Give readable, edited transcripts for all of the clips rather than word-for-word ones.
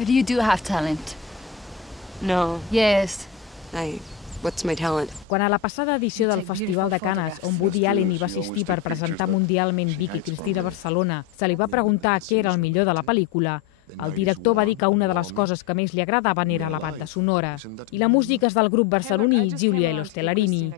But you do have talent. No. Yes. What's my talent? Quan a la passada edició del Festival de Canes, on Woody Allen hi va assistir per presentar mundialment Vic i Cristina a Barcelona, se li va preguntar què era el millor de la pel·lícula, el director va dir que una de les coses que més li agradaven era la banda sonora. I la música és del grup barceloní Giulia e los Tellarini.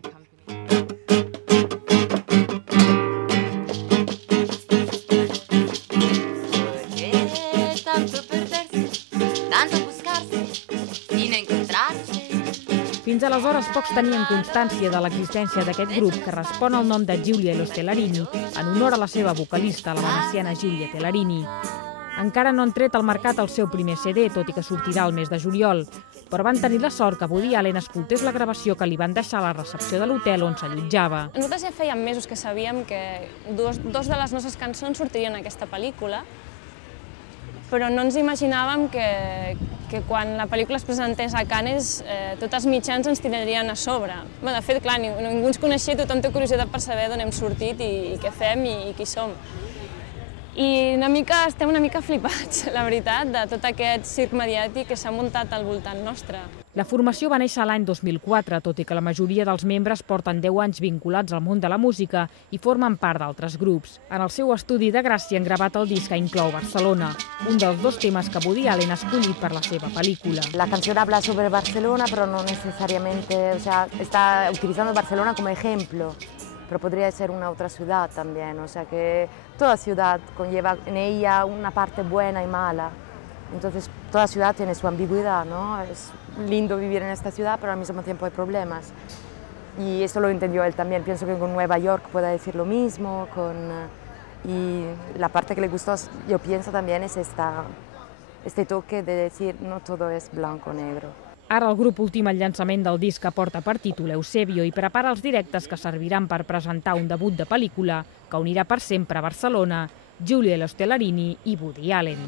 Fins aleshores pocs tenien constància de l'existència d'aquest grup que respon al nom de Giulia e los Tellarini en honor a la seva vocalista, la veneciana Giulia Tellarini. Encara no han tret al mercat el seu primer CD, tot i que sortirà el mes de juliol, però van tenir la sort que Woody Allen escoltés la gravació que li van deixar a la recepció de l'hotel on s'allotjava. Nosaltres ja fèiem mesos que sabíem que dos de les nostres cançons sortirien en aquesta pel·lícula, però no ens imaginàvem que quan la pel·lícula es presentés a Canes tots els mitjans ens tirarien a sobre. De fet, clar, ningú ens coneixia i tothom té curiositat per saber d'on hem sortit i què fem i qui som. I estem una mica flipats, la veritat, de tot aquest circ mediàtic que s'ha muntat al voltant nostre. La formació va néixer l'any 2004, tot i que la majoria dels membres porten 10 anys vinculats al món de la música i formen part d'altres grups. En el seu estudi de Gràcia han gravat el disc que inclou Barcelona, un dels 2 temes que Woody Allen ha escollit per la seva pel·lícula. La canción habla sobre Barcelona, pero no necesariamente, está utilizando Barcelona como ejemplo, pero podría ser una otra ciudad también, o sea que toda ciudad conlleva en ella una parte buena y mala. Entonces, toda ciudad tiene su ambigüedad, ¿no? Es lindo vivir en esta ciudad, pero al mismo tiempo hay problemas. Y eso lo entendió él también. Pienso que con Nueva York pueda decir lo mismo. Y la parte que le gustó, yo pienso también, es este toque de decir no todo es blanco o negro. Ara el grup ultima el llançament del disc que porta per títol Eusebio i prepara els directes que serviran per presentar un debut de pel·lícula que unirà per sempre a Barcelona, Giulia e los Tellarini i Woody Allen.